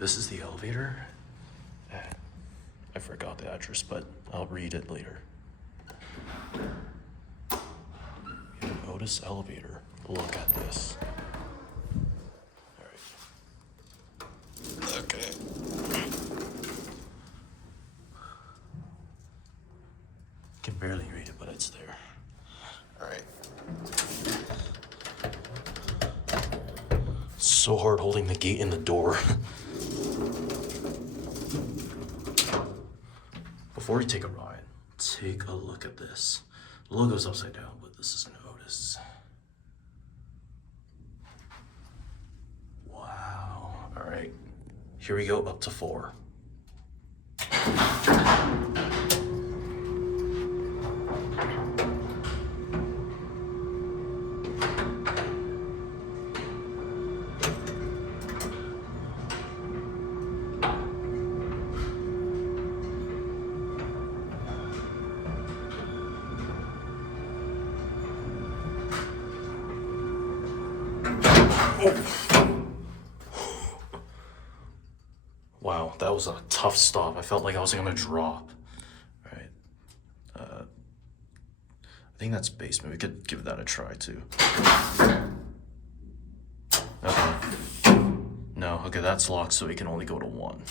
This is the elevator. I forgot the address, but I'll read it later. An OTIS elevator. Look at this. Alright. Okay. Can barely read it, but it's there. Alright. So hard holding the gate and the door. Before we take a ride, take a look at this. The logo's upside down, but this is an OTIS. Wow. All right, here we go up to 4. Wow, that was a tough stop. I felt like I was gonna drop. All right. I think that's basement. We could give that a try too. Okay. No, okay, that's locked, so we can only go to 1.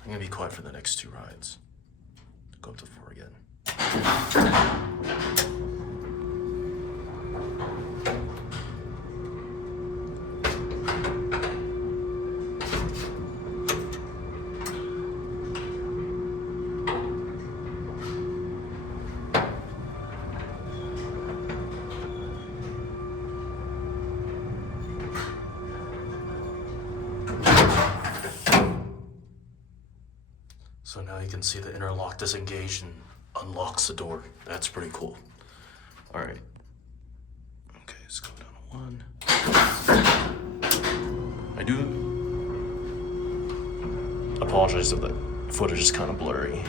I'm gonna be quiet for the next 2 rides. Go up to 4 again. So now you can see the inner lock disengaged and unlocks the door. That's pretty cool. All right. Okay, let's go down to 1. I do apologize if the footage is kind of blurry.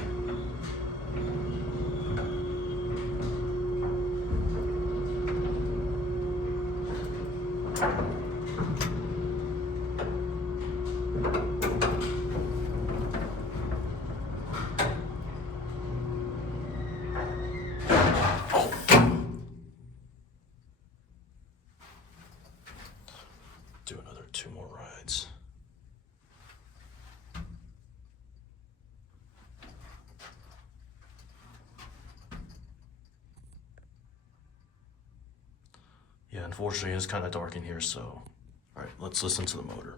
Do another 2 more rides. Yeah, unfortunately it's kind of dark in here, so all right, let's listen to the motor.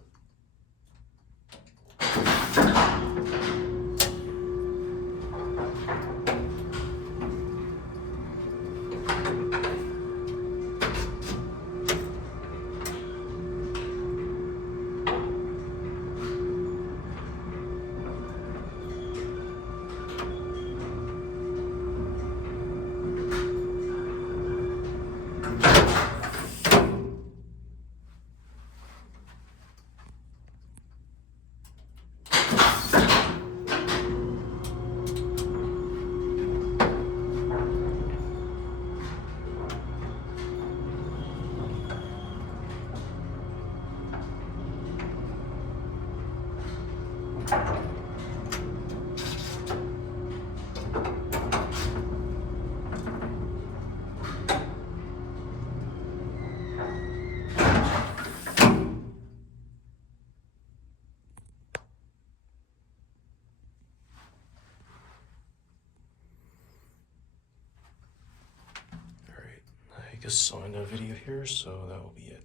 I guess I'll end the video here, so that will be it.